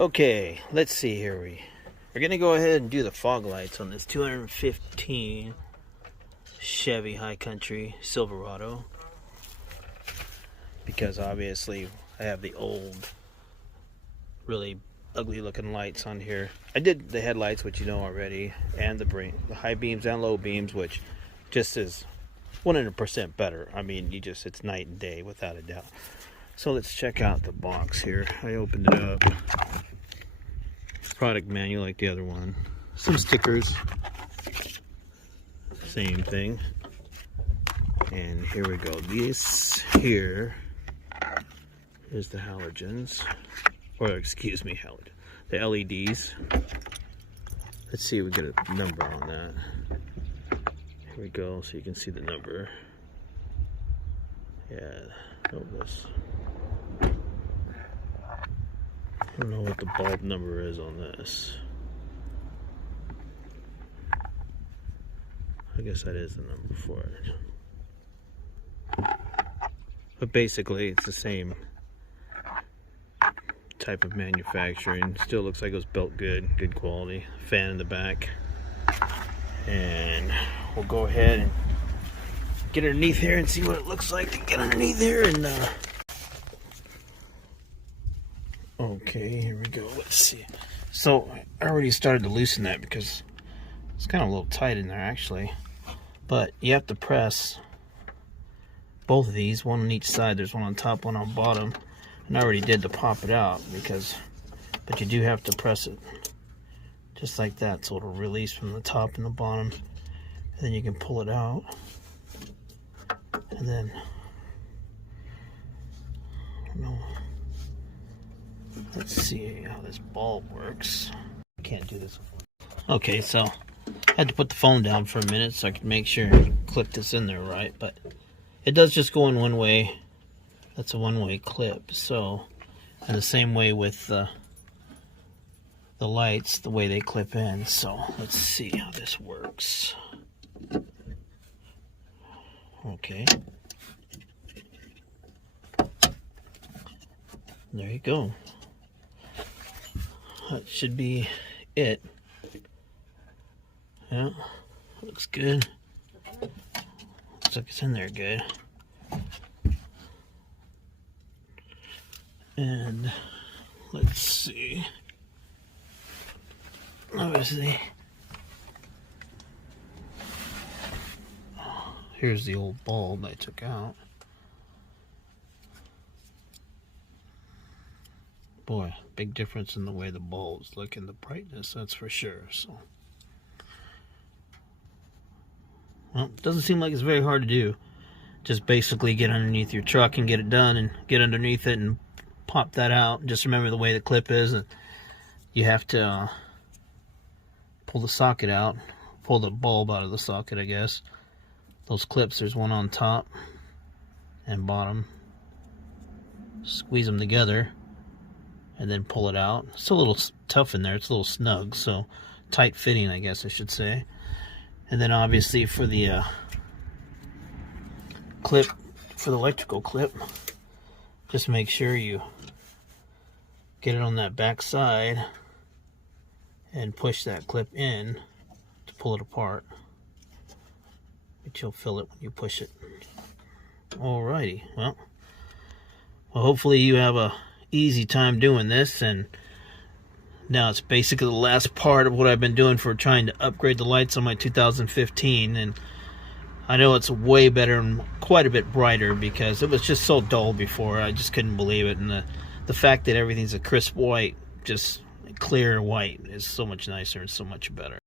Okay, let's see here. We're gonna go ahead and do the fog lights on this 215 Chevy High Country Silverado, because obviously I have the old, really ugly looking lights on here. I did the headlights, which you know already, and the high beams and low beams, which just is 100% better. I mean, it's night and day without a doubt. So let's check out the box here. I opened it up. Product manual like the other one. Some stickers. Same thing. And here we go. This here is the halogens. Or excuse me, the LEDs. Let's see if we get a number on that. Here we go, so you can see the number. Yeah, this. I don't know what the bulb number is on this. I guess that is the number for it. But basically, it's the same type of manufacturing. Still looks like it was built good quality. Fan in the back. And we'll go ahead and get underneath here and see what it looks like to get underneath here. And okay, here we go. Let's see. So I already started to loosen that because it's kind of a little tight in there actually. But you have to press both of these, one on each side. There's one on top, one on bottom. And I already did to pop it out but you do have to press it just like that, so it'll release from the top and the bottom, and then you can pull it out. And then let's see how this bulb works. I can't do this. Okay, so I had to put the phone down for a minute so I could make sure I clip this in there right, but it does just go in one way. That's a one-way clip. So, and the same way with the lights, the way they clip in. So let's see how this works. Okay. There you go. That should be it. Yeah, looks good. Looks like it's in there good. And let's see. Obviously, here's the old bulb I took out. Boy, big difference in the way the bulbs look and the brightness, that's for sure. So, well, it doesn't seem like it's very hard to do. Just basically get underneath your truck and get it done, and get underneath it and pop that out. Just remember the way the clip is, and you have to pull the socket out, pull the bulb out of the socket, I guess. Those clips, there's one on top and bottom. Squeeze them together and then pull it out. It's a little tough in there, it's a little snug, so tight fitting, I guess I should say. And then obviously for the clip, for the electrical clip, just make sure you get it on that back side and push that clip in to pull it apart. But you'll feel it when you push it. Alrighty, well hopefully you have a easy time doing this. And now it's basically the last part of what I've been doing for trying to upgrade the lights on my 2015. And I know it's way better and quite a bit brighter, because it was just so dull before. I just couldn't believe it. And the fact that everything's a crisp white, just clear white, is so much nicer and so much better.